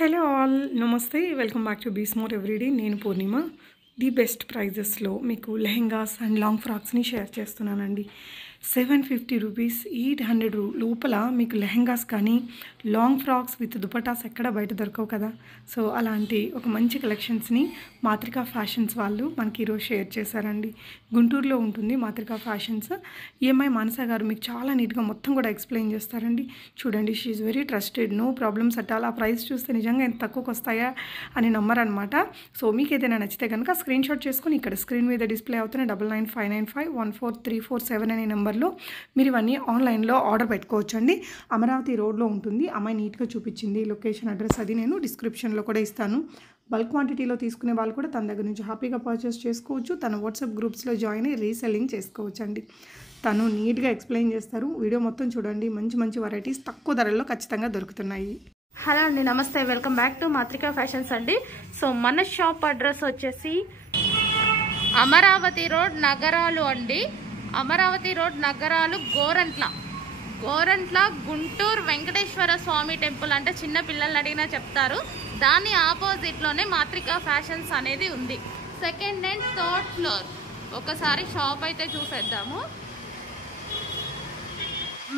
Hello all నమస్తే. Welcome back to bees more everyday నేను Purnima. The best ప్రైజెస్లో మీకు లెహెంగాస్ అండ్ లాంగ్ ఫ్రాక్స్ని షేర్ చేస్తున్నానండి. Seven fifty rupees eight hundred లోపల మీకు లెహెంగాస్ కానీ లాంగ్ ఫ్రాక్స్ విత్ దుపటాస్ ఎక్కడ బయట దొరకవు కదా? సో అలాంటి ఒక మంచి కలెక్షన్స్ని మాతృకా ఫ్యాషన్స్ వాళ్ళు మనకి ఈరోజు షేర్ చేశారండి. గుంటూరులో ఉంటుంది మాతృకా ఫ్యాషన్స్. ఈఎంఐ మానస గారు మీకు చాలా నీట్గా మొత్తం కూడా ఎక్స్ప్లెయిన్ చేస్తారండి. చూడండి she very trusted no problems at all ఆ ప్రైస్ చూస్తే నిజంగా ఎంత తక్కువకి వస్తాయా అని నమ్మరనమాట సో మీకు ఏదైనా నచ్చితే కనుక స్క్రీన్ షాట్ చేసుకొని ఇక్కడ స్క్రీన్ మీద డిస్ప్లే అవుతున్న double nine five nine five one four three four seven అనే నెంబర్లో మీరు ఇవన్నీ ఆన్లైన్లో ఆర్డర్ పెట్టుకోవచ్చు అండి అమరావతి రోడ్లో ఉంటుంది. అమ్మాయి నీట్గా చూపించింది. లొకేషన్ అడ్రస్ అది నేను డిస్క్రిప్షన్లో కూడా ఇస్తాను. బల్క్ క్వాంటిటీలో తీసుకునే వాళ్ళు కూడా తన దగ్గర నుంచి హ్యాపీగా పర్చేస్ చేసుకోవచ్చు. తన వాట్సాప్ గ్రూప్స్లో జాయిన్ అయ్యి రీసెల్లింగ్ చేసుకోవచ్చు అండి తను నీట్గా ఎక్స్ప్లెయిన్ చేస్తారు. వీడియో మొత్తం చూడండి. మంచి మంచి వెరైటీస్ తక్కువ ధరల్లో ఖచ్చితంగా దొరుకుతున్నాయి. హలో అండి. నమస్తే. Welcome back to Matrika fashions అండి. సో మన షాప్ అడ్రస్ వచ్చేసి అమరావతి రోడ్ నగరాలు అండి. అమరావతి రోడ్ నగరాలు గోరంట్ల. గోరంట్ల గుంటూరు వెంకటేశ్వర స్వామి టెంపుల్ అంటే చిన్న పిల్లల్ని అడిగినా చెప్తారు. దాని ఆపోజిట్లోనే మాత్రికా ఫ్యాషన్స్ అనేది ఉంది. సెకండ్ అండ్ థర్డ్ ఫ్లోర్ ఒకసారి షాప్ అయితే చూసేద్దాము.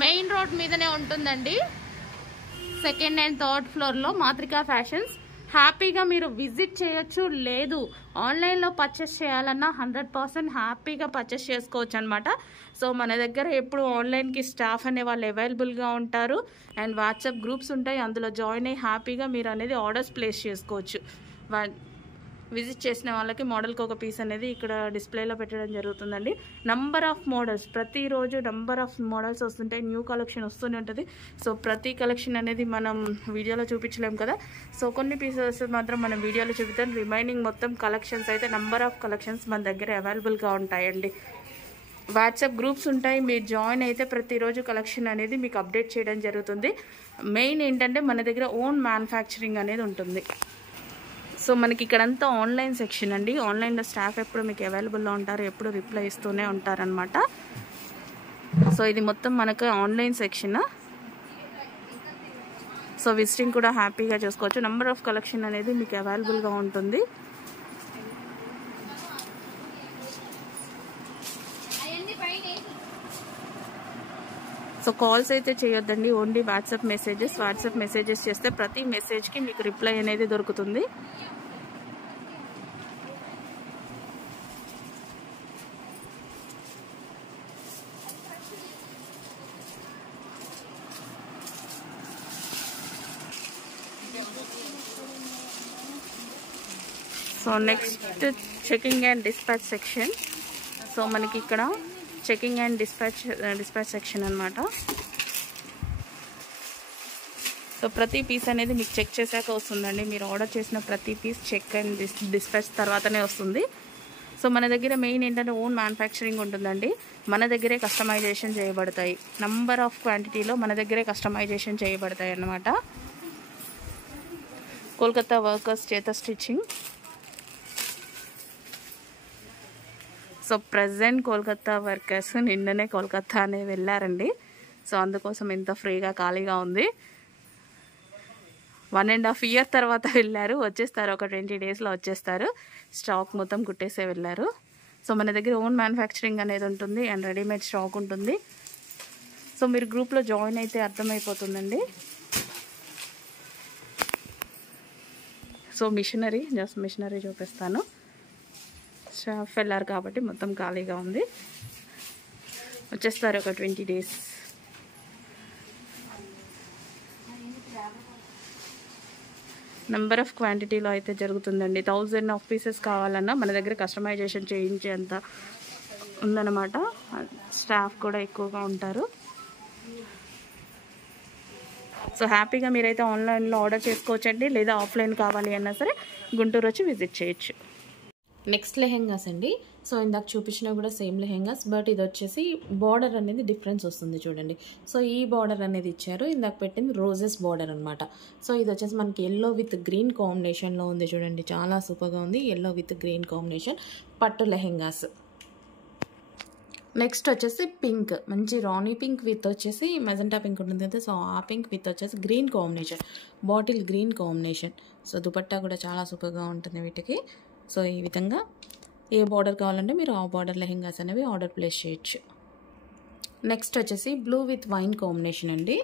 మెయిన్ రోడ్ మీదనే ఉంటుందండి. సెకండ్ అండ్ థర్డ్ ఫ్లోర్లో మాత్రికా ఫ్యాషన్స్. హ్యాపీగా మీరు విజిట్ చేయొచ్చు. లేదు ఆన్లైన్లో పర్చేస్ చేయాలన్నా హండ్రెడ్ పర్సెంట్ హ్యాపీగా పర్చేస్ చేసుకోవచ్చు అనమాట సో మన దగ్గర ఎప్పుడు ఆన్లైన్కి స్టాఫ్ అనే వాళ్ళు అవైలబుల్గా ఉంటారు. అండ్ వాట్సాప్ గ్రూప్స్ ఉంటాయి. అందులో జాయిన్ అయ్యి హ్యాపీగా మీరు అనేది ఆర్డర్స్ ప్లేస్ చేసుకోవచ్చు. వన్ విజిట్ చేసిన వాళ్ళకి మోడల్కి ఒక పీస్ అనేది ఇక్కడ డిస్ప్లేలో పెట్టడం జరుగుతుందండి. నంబర్ ఆఫ్ మోడల్స్ ప్రతిరోజు నంబర్ ఆఫ్ మోడల్స్ వస్తుంటాయి. న్యూ కలెక్షన్ వస్తూనే ఉంటుంది. సో ప్రతి కలెక్షన్ అనేది మనం వీడియోలో చూపించలేం కదా. సో కొన్ని పీసెస్ మాత్రం మనం వీడియోలో చూపిస్తాం రిమైనింగ్ మొత్తం కలెక్షన్స్ అయితే నంబర్ ఆఫ్ కలెక్షన్స్ మన దగ్గర అవైలబుల్గా ఉంటాయండి. వాట్సాప్ గ్రూప్స్ ఉంటాయి. మీరు జాయిన్ అయితే ప్రతిరోజు కలెక్షన్ అనేది మీకు అప్డేట్ చేయడం జరుగుతుంది. మెయిన్ ఏంటంటే మన దగ్గర ఓన్ మ్యానుఫ్యాక్చరింగ్ అనేది ఉంటుంది. సో మనకి ఇక్కడంతా ఆన్లైన్ సెక్షన్ అండి. ఆన్లైన్లో స్టాఫ్ ఎప్పుడు మీకు అవైలబుల్లో ఉంటారు ఎప్పుడు రిప్లై ఇస్తూనే ఉంటారనమాట సో ఇది మొత్తం మనకు ఆన్లైన్ సెక్షన్ సో విజిటింగ్ కూడా హ్యాపీగా చేసుకోవచ్చు. నెంబర్ ఆఫ్ కలెక్షన్ అనేది మీకు అవైలబుల్గా ఉంటుంది. సో కాల్స్ అయితే చేయొద్దండి only WhatsApp messages WhatsApp messages చేస్తే ప్రతి మెసేజ్కి మీకు రిప్లై అనేది దొరుకుతుంది. So next checking and dispatch section. So మనకి ఇక్కడ checking and dispatch dispatch section అనమాట సో ప్రతి పీస్ అనేది మీకు చెక్ చేశాక వస్తుందండి. మీరు ఆర్డర్ చేసిన ప్రతి piece check and dis dispatch తర్వాతనే వస్తుంది. సో మన దగ్గర మెయిన్ ఏంటంటే ఓన్ మ్యానుఫ్యాక్చరింగ్ ఉంటుందండి. మన దగ్గరే కస్టమైజేషన్ చేయబడతాయి. నంబర్ ఆఫ్ క్వాంటిటీలో మన దగ్గరే కస్టమైజేషన్ చేయబడతాయి అన్నమాట. కోల్కతా వర్కర్స్ చేత stitching so present Kolkata workers నిన్ననే కోల్కతా అనే వెళ్ళారండి. సో అందుకోసం ఇంత ఫ్రీగా ఖాళీగా ఉంది. వన్ అండ్ హాఫ్ ఇయర్ తర్వాత వెళ్ళారు. వచ్చేస్తారు. ఒక ట్వంటీ డేస్లో వచ్చేస్తారు. స్టాక్ మొత్తం కుట్టేసే వెళ్ళారు. సో మన దగ్గర ఓన్ మ్యానుఫ్యాక్చరింగ్ అనేది ఉంటుంది అండ్ రెడీమేడ్ స్టాక్ ఉంటుంది. సో మీరు గ్రూప్లో జాయిన్ అయితే అర్థమైపోతుందండి. సో మిషనరీ జస్ట్ మిషనరీ చూపిస్తాను. స్టాఫ్ వెళ్ళారు కాబట్టి మొత్తం ఖాళీగా ఉంది. వచ్చేస్తారు ఒక ట్వంటీ డేస్. నెంబర్ ఆఫ్ క్వాంటిటీలో అయితే జరుగుతుందండి. థౌజండ్ ఆఫ్ పీసెస్ కావాలన్నా మన దగ్గర కస్టమైజేషన్ చేయించేంత ఉందన్నమాట. స్టాఫ్ కూడా ఎక్కువగా ఉంటారు. సో హ్యాపీగా మీరైతే ఆన్లైన్లో ఆర్డర్ చేసుకోవచ్చండి. లేదా ఆఫ్లైన్ కావాలి అన్నా సరే గుంటూరు వచ్చి విజిట్ చేయొచ్చు. నెక్స్ట్ లెహెంగాస్ అండి. సో ఇందాక చూపించినా కూడా సేమ్ లెహెంగాస్ బట్ ఇది వచ్చేసి బార్డర్ అనేది డిఫరెన్స్ వస్తుంది చూడండి. సో ఈ బార్డర్ అనేది ఇచ్చారు. ఇందాక పెట్టింది రోజెస్ బార్డర్ అనమాట సో ఇది వచ్చేసి మనకి ఎల్లో విత్ గ్రీన్ కాంబినేషన్లో ఉంది చూడండి. చాలా సూపర్గా ఉంది. ఎల్లో విత్ గ్రీన్ కాంబినేషన్ పట్టు లెహెంగాస్. నెక్స్ట్ వచ్చేసి పింక్. మంచి రాణి పింక్ విత్ వచ్చేసి మెజెంటా పింక్ ఉంటుంది కదా. సో ఆ పింక్ విత్ వచ్చేసి green combination bottle green combination so dupatta కూడా చాలా సూపర్గా ఉంటుంది వీటికి. సో ఈ విధంగా ఏ బార్డర్ కావాలంటే మీరు ఆ బార్డర్ లెహెంగాస్ అనేవి ఆర్డర్ ప్లేస్ చేయొచ్చు. నెక్స్ట్ వచ్చేసి బ్లూ విత్ వైన్ కాంబినేషన్ అండి.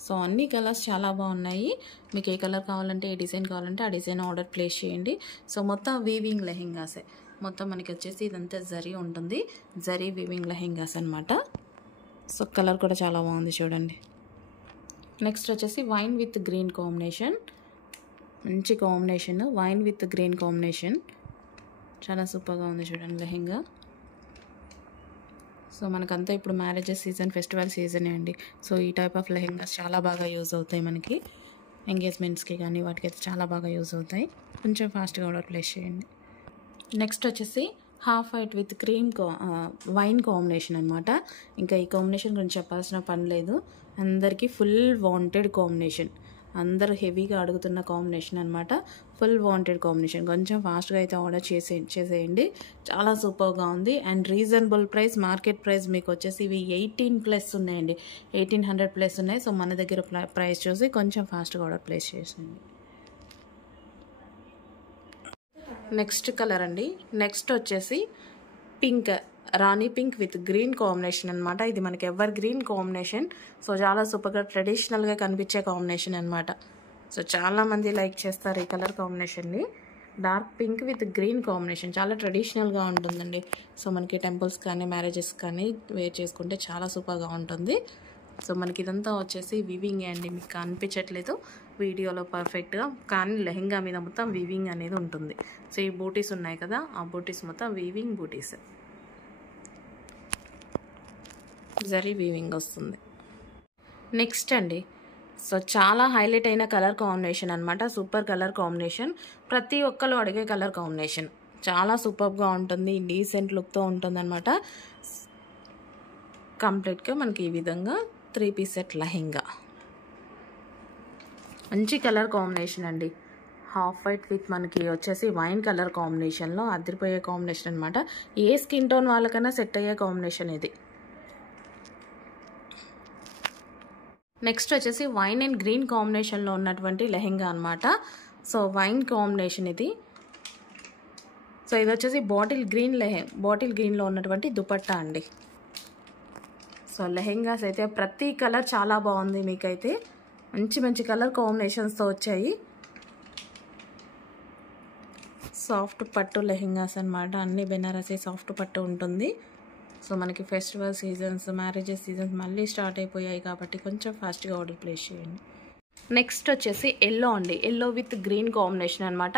సో అన్ని కలర్స్ చాలా బాగున్నాయి. మీకు ఏ కలర్ కావాలంటే ఏ డిజైన్ కావాలంటే ఆ డిజైన్ ఆర్డర్ ప్లేస్ చేయండి. సో మొత్తం వీవింగ్ లెహెంగాసే. మొత్తం మనకి వచ్చేసి ఇదంతా జరీ ఉంటుంది. జరీ వీవింగ్ లెహెంగాస్ అనమాట సో కలర్ కూడా చాలా బాగుంది చూడండి. నెక్స్ట్ వచ్చేసి వైన్ విత్ గ్రీన్ కాంబినేషన్ మంచి combination wine with green combination చాలా సూపర్గా ఉంది చూడండి లెహెంగా. సో మనకంతా ఇప్పుడు మ్యారేజెస్ సీజన్ ఫెస్టివల్ సీజనే అండి. సో ఈ టైప్ ఆఫ్ లెహెంగాస్ చాలా బాగా యూజ్ అవుతాయి మనకి. ఎంగేజ్మెంట్స్కి కానీ వాటికి అయితే చాలా బాగా యూజ్ అవుతాయి. కొంచెం ఫాస్ట్గా ఆర్డర్ ప్లేస్ చేయండి. నెక్స్ట్ వచ్చేసి half white with cream wine combination అనమాట ఇంకా ఈ కాంబినేషన్ గురించి చెప్పాల్సిన పని లేదు. అందరికీ ఫుల్ వాంటెడ్ కాంబినేషన్ అందరూ హెవీగా అడుగుతున్న కాంబినేషన్ అనమాట ఫుల్ వాంటెడ్ కాంబినేషన్ కొంచెం ఫాస్ట్గా అయితే ఆర్డర్ చేసే చేసేయండి. చాలా సూపర్గా ఉంది. And reasonable price market price మీకు వచ్చేసి ఇవి ఎయిటీన్ ప్లస్ ఉన్నాయండి. ఎయిటీన్ హండ్రెడ్ ప్లస్ ఉన్నాయి. సో మన దగ్గర ప్రైస్ చూసి కొంచెం ఫాస్ట్గా ఆర్డర్ ప్లేస్ చేసేయండి. నెక్స్ట్ కలర్ అండి. నెక్స్ట్ వచ్చేసి pink rani pink with green combination అనమాట ఇది మనకి ఎవర్ గ్రీన్ కాంబినేషన్ సో చాలా సూపర్గా ట్రెడిషనల్గా కనిపించే కాంబినేషన్ అనమాట సో చాలా మంది లైక్ చేస్తారు ఈ colour కాంబినేషన్ని. Dark pink with green combination చాలా ట్రెడిషనల్గా ఉంటుందండి. సో మనకి టెంపుల్స్ కానీ మ్యారేజెస్ కానీ వేర్ చేసుకుంటే చాలా సూపర్గా ఉంటుంది. సో మనకి ఇదంతా వచ్చేసి వివింగ్ అండి. మీకు కనిపించట్లేదు. వీడియోలో పర్ఫెక్ట్గా కానీ లెహెంగా మీద మొత్తం వివింగ్ అనేది ఉంటుంది. సో ఈ బూటీస్ ఉన్నాయి కదా ఆ బూటీస్ మొత్తం వీవింగ్ బూటీస్. జరీ వీవింగ్ వస్తుంది. నెక్స్ట్ అండి. సో చాలా హైలైట్ అయిన కలర్ కాంబినేషన్ అనమాట సూపర్ కలర్ కాంబినేషన్. ప్రతి ఒక్కరు అడిగే కలర్ కాంబినేషన్. చాలా సూపర్గా ఉంటుంది. డీసెంట్ లుక్తో ఉంటుందన్నమాట. కంప్లీట్గా మనకి ఈ విధంగా త్రీ పీస్ సెట్ లెహెంగా. మంచి కలర్ కాంబినేషన్ అండి. హాఫ్ వైట్ విత్ మనకి వచ్చేసి వైన్ కలర్ కాంబినేషన్లో అదిరిపోయే కాంబినేషన్ అనమాట ఏ స్కిన్ టోన్ వాళ్ళకైనా సెట్ అయ్యే కాంబినేషన్ ఇది. నెక్స్ట్ వచ్చేసి వైన్ అండ్ గ్రీన్ కాంబినేషన్లో ఉన్నటువంటి లెహెంగా అనమాట సో వైన్ కాంబినేషన్ ఇది. సో ఇది వచ్చేసి బాటిల్ గ్రీన్ లెహె బాటిల్ గ్రీన్లో ఉన్నటువంటి దుపట్టా అండి. సో లెహెంగాస్ అయితే ప్రతి కలర్ చాలా బాగుంది మీకైతే. మంచి మంచి కలర్ కాంబినేషన్స్తో వచ్చాయి. సాఫ్ట్ పట్టు లెహెంగాస్ అనమాట అన్ని బెనారసీ సాఫ్ట్ పట్టు ఉంటుంది. సో మనకి ఫెస్టివల్ సీజన్స్ మ్యారేజెస్ సీజన్స్ మళ్ళీ స్టార్ట్ అయిపోయాయి కాబట్టి కొంచెం ఫాస్ట్గా ఆర్డర్ ప్లేస్ చేయండి. నెక్స్ట్ వచ్చేసి ఎల్లో అండి. ఎల్లో విత్ గ్రీన్ కాంబినేషన్ అనమాట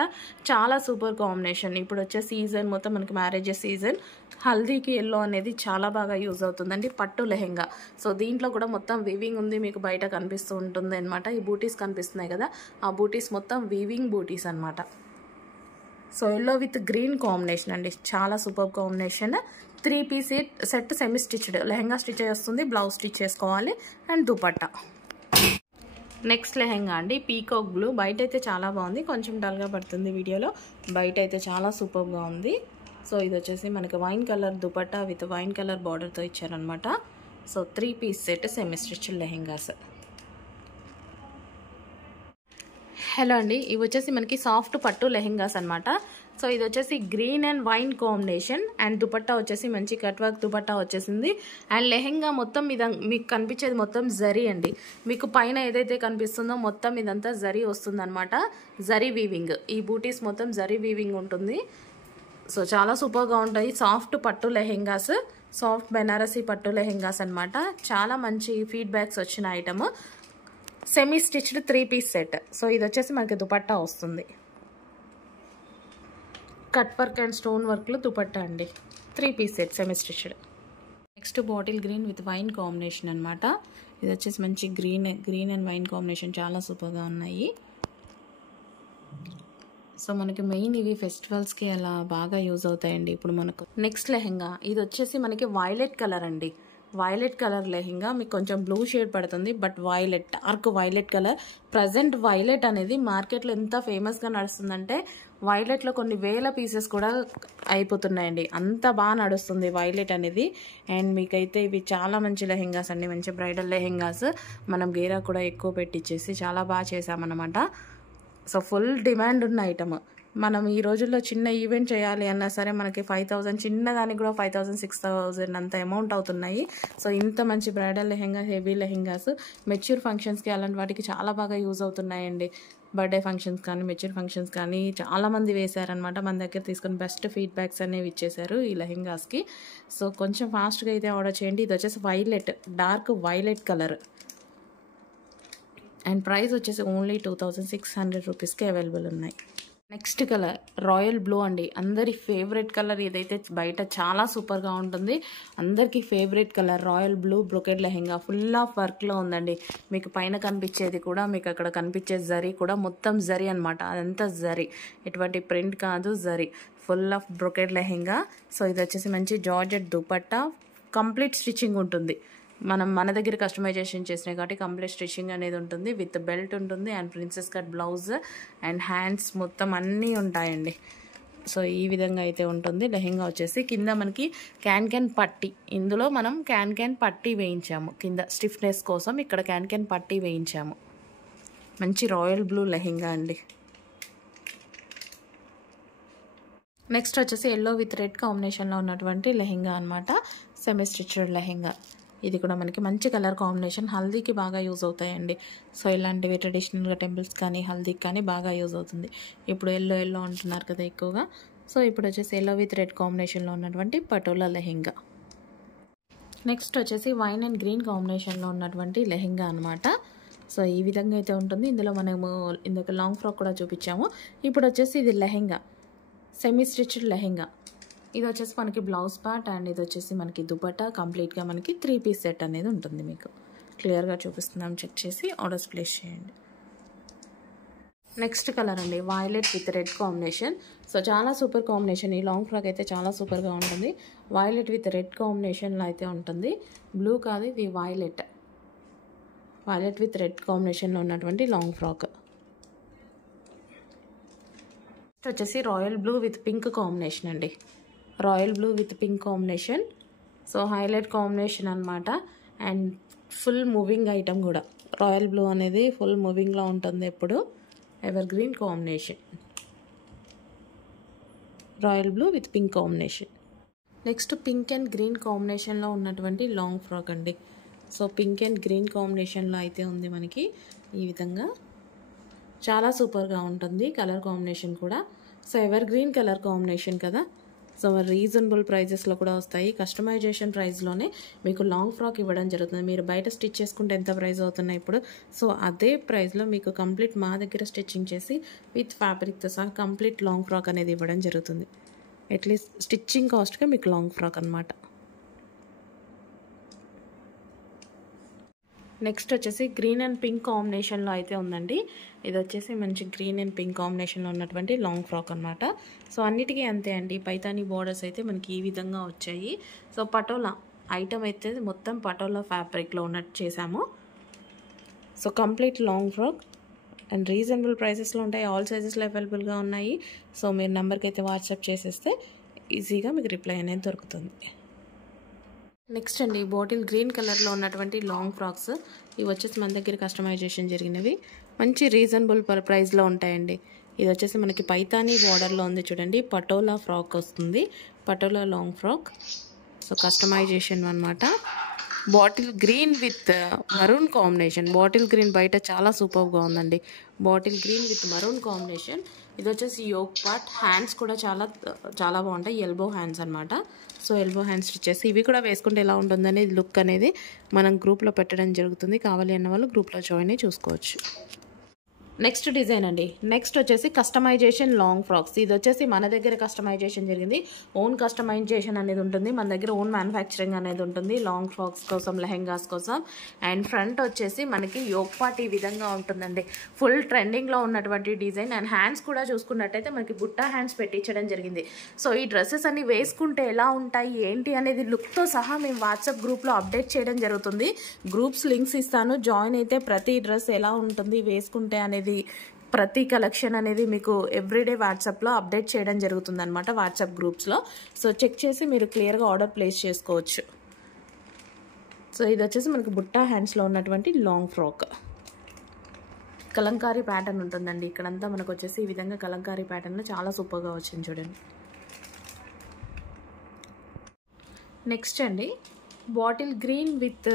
చాలా సూపర్ కాంబినేషన్. ఇప్పుడు వచ్చే సీజన్ మొత్తం మనకి మ్యారేజెస్ సీజన్. హల్దీకి ఎల్లో అనేది చాలా బాగా యూజ్ అవుతుందండి. పట్టు లెహెంగా. సో దీంట్లో కూడా మొత్తం వీవింగ్ ఉంది మీకు బయట కనిపిస్తూ ఉంటుంది అనమాట ఈ బూటీస్ కనిపిస్తున్నాయి కదా. ఆ బూటీస్ మొత్తం వీవింగ్ బూటీస్ అనమాట so yellow with green combination అండి. చాలా super combination. Three piece set semi stitched lehenga stitch వస్తుంది బ్లౌజ్ స్టిచ్ చేసుకోవాలి అండ్ దుపట్టా. నెక్స్ట్ లెహెంగా అండి పీకాక్ బ్లూ. బయట అయితే చాలా బాగుంది. కొంచెం డల్గా పడుతుంది వీడియోలో. బయట అయితే చాలా సూపర్గా ఉంది. సో ఇది వచ్చేసి మనకి wine colour dupatta with wine colour బార్డర్తో ఇచ్చారనమాట so three piece set semi stitched lehengas. Hello అండి. ఇవి వచ్చేసి మనకి సాఫ్ట్ పట్టు లెహెంగాస్ అనమాట సో ఇది వచ్చేసి green and wine combination. And dupatta వచ్చేసి మంచి కట్ వర్క్ దుపట్టా వచ్చేసింది. అండ్ లెహెంగా మొత్తం ఇది మీకు కనిపించేది మొత్తం జరీ అండి. మీకు పైన ఏదైతే కనిపిస్తుందో మొత్తం ఇదంతా జరీ వస్తుందన్నమాట. జరీ వీవింగ్ ఈ బూటీస్ మొత్తం జరీ వీవింగ్ ఉంటుంది. సో చాలా సూపర్గా ఉంటాయి. సాఫ్ట్ పట్టు లెహెంగాస్. సాఫ్ట్ బెనారసీ పట్టు లెహెంగాస్ అనమాట చాలా మంచి ఫీడ్బ్యాక్స్ వచ్చిన item semi stitched three piece set so ఇది వచ్చేసి మనకి దుపట్టా వస్తుంది. కట్ వర్క్ అండ్ స్టోన్ వర్క్లో దుపట్టా అండి. Three piece set semi stitched next bottle green with wine combination అనమాట ఇది వచ్చేసి మంచి green green and wine combination చాలా సూపర్గా ఉన్నాయి. సో మనకి మెయిన్ ఇవి ఫెస్టివల్స్కి అలా బాగా యూజ్ అవుతాయండి. ఇప్పుడు మనకు నెక్స్ట్ లెహెంగా. ఇది వచ్చేసి మనకి వైలెట్ కలర్ అండి. వైలెట్ కలర్ లెహింగా మీకు కొంచెం బ్లూ షేడ్ పడుతుంది but violet dark violet colour present violet అనేది మార్కెట్లో ఎంత ఫేమస్గా నడుస్తుందంటే వైలెట్లో కొన్ని వేల పీసెస్ కూడా అయిపోతున్నాయండి. అంత బాగా నడుస్తుంది వైలెట్ అనేది. అండ్ మీకైతే ఇవి చాలా మంచి లెహెంగాస్ అండి. మంచి బ్రైడల్ లెహెంగాస్. మనం గేరా కూడా ఎక్కువ పెట్టించేసి చాలా బాగా చేసామన్నమాట సో ఫుల్ డిమాండ్ ఉన్న ఐటమ్ మనం ఈ రోజుల్లో చిన్న ఈవెంట్ చేయాలి అన్నా సరే మనకి ఫైవ్ థౌజండ్ చిన్నదానికి కూడా ఫైవ్ థౌజండ్ సిక్స్ థౌజండ్ అంత అమౌంట్ అవుతున్నాయి. సో ఇంత మంచి bridal lehenga heavy lehengas mature ఫంక్షన్స్కి అలాంటి వాటికి చాలా బాగా యూజ్ అవుతున్నాయండి. బర్త్డే ఫంక్షన్స్ కానీ మెచ్యూర్ ఫంక్షన్స్ కానీ చాలామంది వేశారనమాట మన దగ్గర తీసుకుని బెస్ట్ ఫీడ్బ్యాక్స్ అనేవి ఇచ్చేశారు ఈ లెహెంగాస్కి సో కొంచెం ఫాస్ట్గా అయితే ఆర్డర్ చేయండి. ఇది వచ్చేసి violet dark violet colour and price వచ్చేసి only two thousand six hundred రూపీస్కి అవైలబుల్ ఉన్నాయి. నెక్స్ట్ కలర్ రాయల్ బ్లూ అండి. అందరి ఫేవరెట్ కలర్ ఇదైతే బయట చాలా సూపర్గా ఉంటుంది అందరికీ favourite colour royal blue brocade lehenga. Full of వర్క్లో ఉందండి. మీకు పైన కనిపించేది కూడా మీకు అక్కడ కనిపించే జరీ కూడా మొత్తం జరీ అనమాట అదంతా జరీ. ఎటువంటి ప్రింట్ కాదు zari. Full of brocade lehenga. So ఇది వచ్చేసి మంచి జార్జెట్ దుపట్టా. కంప్లీట్ స్టిచ్చింగ్ ఉంటుంది. మనం మన దగ్గర కస్టమైజేషన్ చేసినాయి కాబట్టి కంప్లీట్ స్టిచ్చింగ్ అనేది ఉంటుంది విత్ బెల్ట్ ఉంటుంది and princess cut blouse and hands మొత్తం అన్నీ ఉంటాయండి. సో ఈ విధంగా అయితే ఉంటుంది. లెహెంగా వచ్చేసి కింద మనకి క్యాన్ క్యాన్ పట్టి ఇందులో మనం క్యాన్ క్యాన్ పట్టి వేయించాము. కింద స్టిఫ్నెస్ కోసం ఇక్కడ క్యాన్ క్యాన్ పట్టి వేయించాము. మంచి రాయల్ బ్లూ లెహెంగా అండి. నెక్స్ట్ వచ్చేసి ఎల్లో విత్ రెడ్ కాంబినేషన్లో ఉన్నటువంటి లెహెంగా అనమాట సెమీ స్టిచ్డ్ లెహెంగా. ఇది కూడా మనకి మంచి కలర్ కాంబినేషన్ హల్దీకి బాగా యూజ్ అవుతాయండి. సో ఇలాంటివి ట్రెడిషనల్గా టెంపుల్స్ కానీ హల్దీకి కానీ బాగా యూజ్ అవుతుంది. ఇప్పుడు ఎల్లో ఎల్లో అంటున్నారు కదా ఎక్కువగా. సో ఇప్పుడు వచ్చేసి ఎల్లో విత్ రెడ్ కాంబినేషన్లో ఉన్నటువంటి పటోలా లెహెంగా. నెక్స్ట్ వచ్చేసి వైన్ అండ్ గ్రీన్ కాంబినేషన్లో ఉన్నటువంటి లెహెంగా అనమాట సో ఈ విధంగా అయితే ఉంటుంది. ఇందులో మనము ఇందులో లాంగ్ ఫ్రాక్ కూడా చూపించాము. ఇప్పుడు వచ్చేసి ఇది లెహెంగా. Semi stitched lehenga. ఇది వచ్చేసి మనకి బ్లౌజ్ పార్ట్ అండ్ ఇది వచ్చేసి మనకి దుపట్టా. కంప్లీట్గా మనకి త్రీ పీస్ సెట్ అనేది ఉంటుంది మీకు. క్లియర్గా చూపిస్తున్నాం. చెక్ చేసి ఆర్డర్స్ ప్లేస్ చేయండి. నెక్స్ట్ కలర్ అండి. Violet with red combination so చాలా సూపర్ కాంబినేషన్ ఈ లాంగ్ ఫ్రాక్ అయితే చాలా సూపర్గా ఉంటుంది. వైలెట్ విత్ రెడ్ కాంబినేషన్లో అయితే ఉంటుంది. బ్లూ కాదు ఇది వైలెట్ వైలెట్ విత్ రెడ్ కాంబినేషన్లో ఉన్నటువంటి లాంగ్ ఫ్రాక్ నెక్స్ట్ వచ్చేసి royal blue with pink combination అండి. Royal blue with pink combination. So highlight combination అనమాట అండ్ ఫుల్ మూవింగ్ ఐటమ్ కూడా. రాయల్ బ్లూ అనేది ఫుల్ మూవింగ్లో ఉంటుంది ఎప్పుడు. Evergreen combination. Royal blue with pink combination. Next pink and green కాంబినేషన్లో ఉన్నటువంటి long frock అండి. సో పింక్ అండ్ గ్రీన్ కాంబినేషన్లో అయితే ఉంది మనకి ఈ విధంగా. చాలా సూపర్గా ఉంటుంది కలర్ కాంబినేషన్ కూడా. So ever green colour combination కదా. సో రీజనబుల్ ప్రైజెస్లో కూడా వస్తాయి. కస్టమైజేషన్ ప్రైస్లోనే మీకు లాంగ్ ఫ్రాక్ ఇవ్వడం జరుగుతుంది. మీరు బయట స్టిచ్ చేసుకుంటే ఎంత ప్రైస్ అవుతున్నాయి ఇప్పుడు? సో అదే ప్రైస్లో మీకు కంప్లీట్ మా దగ్గర స్టిచ్చింగ్ చేసి విత్ ఫ్యాబ్రిక్తో సహా కంప్లీట్ లాంగ్ ఫ్రాక్ అనేది ఇవ్వడం జరుగుతుంది. అట్లీస్ట్ స్టిచ్చింగ్ కాస్ట్గా మీకు లాంగ్ ఫ్రాక్ అనమాట నెక్స్ట్ వచ్చేసి గ్రీన్ అండ్ పింక్ కాంబినేషన్లో అయితే ఉందండి. ఇది వచ్చేసి మంచి గ్రీన్ అండ్ పింక్ కాంబినేషన్లో ఉన్నటువంటి లాంగ్ ఫ్రాక్ అనమాట సో అన్నిటికీ అంతే అండి. పైతాని బార్డర్స్ అయితే మనకి ఈ విధంగా వచ్చాయి. సో పటోలా ఐటమ్ అయితే మొత్తం పటోలా ఫ్యాబ్రిక్లో ఉన్నట్టు చేసాము so complete long frock and reasonable ప్రైసెస్లో ఉంటాయి. ఆల్ సైజెస్లో అవైలబుల్గా ఉన్నాయి. సో మీరు నెంబర్కి అయితే వాట్సాప్ చేసేస్తే ఈజీగా మీకు రిప్లై అనేది దొరుకుతుంది. నెక్స్ట్ అండి బాటిల్ గ్రీన్ కలర్లో ఉన్నటువంటి లాంగ్ ఫ్రాక్స్ ఇవి వచ్చేసి మన దగ్గర కస్టమైజేషన్ జరిగినవి. మంచి రీజనబుల్ ప్రైస్లో ఉంటాయండి. ఇది వచ్చేసి మనకి పైతానీ బార్డర్లో ఉంది చూడండి. పటోలా ఫ్రాక్ వస్తుంది. Patola long frock so customization అనమాట bottle green with uh, maroon combination bottle green బయట చాలా సూపర్గా ఉందండి. Bottle green with maroon combination ఇది వచ్చేసి యోక్ పార్ట్. హ్యాండ్స్ కూడా చాలా చాలా బాగుంటాయి. ఎల్బో హ్యాండ్స్ అనమాట సో ఎల్బో హ్యాండ్స్ స్టిచ్చెస్ ఇవి కూడా వేసుకుంటే ఎలా ఉంటుందనేది లుక్ అనేది మనం గ్రూప్లో పెట్టడం జరుగుతుంది. కావాలి అన్న వాళ్ళు గ్రూప్లో జాయిన్ అయ్యి చూసుకోవచ్చు. నెక్స్ట్ డిజైన్ అండి. నెక్స్ట్ వచ్చేసి కస్టమైజేషన్ లాంగ్ ఫ్రాక్స్ ఇది వచ్చేసి మన దగ్గర కస్టమైజేషన్ జరిగింది. ఓన్ కస్టమైజేషన్ అనేది ఉంటుంది. మన దగ్గర ఓన్ మ్యానుఫ్యాక్చరింగ్ అనేది ఉంటుంది. లాంగ్ ఫ్రాక్స్ కోసం లెహెంగాస్ కోసం. అండ్ ఫ్రంట్ వచ్చేసి మనకి యోగ్ పార్ట్ ఈ విధంగా ఉంటుందండి. ఫుల్ ట్రెండింగ్లో ఉన్నటువంటి డిజైన్. అండ్ హ్యాండ్స్ కూడా చూసుకున్నట్టయితే మనకి బుట్టా హ్యాండ్స్ పెట్టించడం జరిగింది. సో ఈ డ్రెస్సెస్ అన్ని వేసుకుంటే ఎలా ఉంటాయి? ఏంటి అనేది లుక్తో సహా మేము వాట్సాప్ గ్రూప్లో అప్డేట్ చేయడం జరుగుతుంది. గ్రూప్స్ లింక్స్ ఇస్తాను. జాయిన్ అయితే ప్రతి డ్రెస్ ఎలా ఉంటుంది? వేసుకుంటే అనేది ప్రతి కలెక్షన్ అనేది మీకు ఎవ్రీడే వాట్సాప్లో అప్డేట్ చేయడం జరుగుతుంది అనమాట వాట్సాప్ గ్రూప్స్లో సో చెక్ చేసి మీరు క్లియర్గా ఆర్డర్ ప్లేస్ చేసుకోవచ్చు. సో ఇది వచ్చేసి మనకి బుట్టా హ్యాండ్స్లో ఉన్నటువంటి లాంగ్ ఫ్రాక్ కలంకారీ ప్యాటర్న్ ఉంటుందండి. ఇక్కడంతా మనకు వచ్చేసి ఈ విధంగా కలంకారీ ప్యాటర్న్ చాలా సూపర్గా వచ్చింది చూడండి. నెక్స్ట్ అండి బాటిల్ గ్రీన్ విత్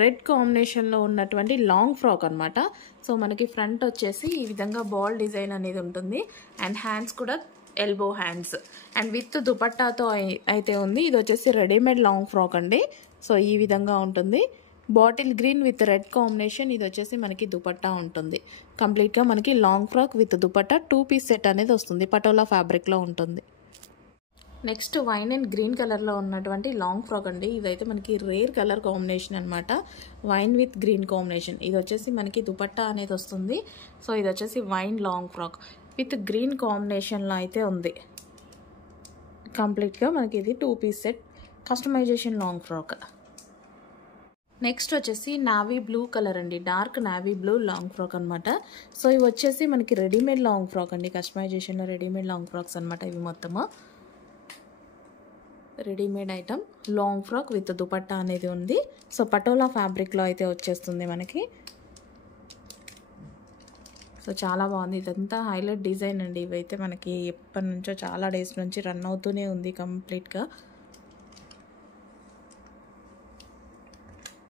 రెడ్ కాంబినేషన్లో ఉన్నటువంటి లాంగ్ ఫ్రాక్ అనమాట సో మనకి ఫ్రంట్ వచ్చేసి ఈ విధంగా బాల్ డిజైన్ అనేది ఉంటుంది. అండ్ హ్యాండ్స్ కూడా ఎల్బో హ్యాండ్స్. అండ్ విత్ దుపట్టాతో అయితే ఉంది. ఇది వచ్చేసి రెడీమేడ్ లాంగ్ ఫ్రాక్ అండి. సో ఈ విధంగా ఉంటుంది. Bottle green with red combination ఇది వచ్చేసి మనకి దుపట్టా ఉంటుంది. కంప్లీట్గా మనకి long frock with dupatta two piece set అనేది వస్తుంది. పటోలా ఫ్యాబ్రిక్లో ఉంటుంది. నెక్స్ట్ వైన్ అండ్ గ్రీన్ కలర్లో ఉన్నటువంటి లాంగ్ ఫ్రాక్ అండి. ఇదైతే మనకి రేర్ కలర్ కాంబినేషన్ అనమాట వైన్ విత్ గ్రీన్ కాంబినేషన్. ఇది వచ్చేసి మనకి దుపట్టా అనేది వస్తుంది. సో ఇది వచ్చేసి wine long frock. With green కాంబినేషన్లో అయితే ఉంది. కంప్లీట్గా మనకి ఇది two piece set customization long frock. Next వచ్చేసి నావీ బ్లూ కలర్ అండి. Dark navy blue long frock అనమాట సో ఇవి వచ్చేసి మనకి రెడీమేడ్ లాంగ్ ఫ్రాక్ అండి. కస్టమైజేషన్లో రెడీమేడ్ లాంగ్ ఫ్రాక్స్ అనమాట ఇవి మొత్తము. Readymade item. Long frock with dupatta అనేది ఉంది. సో పటోలా ఫ్యాబ్రిక్లో అయితే వచ్చేస్తుంది మనకి. సో చాలా బాగుంది. ఇదంతా హైలైట్ డిజైన్ అండి. ఇవైతే మనకి ఎప్పటి నుంచో చాలా డేస్ నుంచి రన్ అవుతూనే ఉంది కంప్లీట్గా